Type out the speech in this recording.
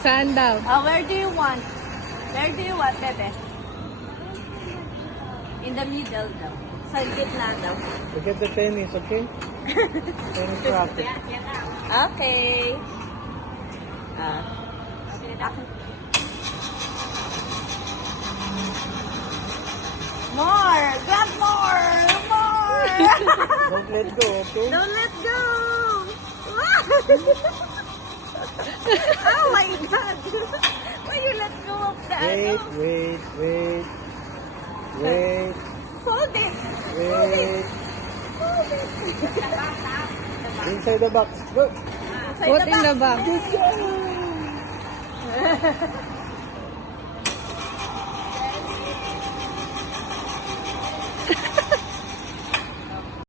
Saan daw? Where do you want? Where do you want, bebe? In the middle daw. Sa gitna daw. Forget the tennis, okay? Tennis racket. Okay. More! Grab more! More! Don't let go, okay? Don't let go! Oh my God! Why you let go of the Wait, wait, wait. Wait, Hold it! wait. Hold it! Inside the box. Go! What in the box? Good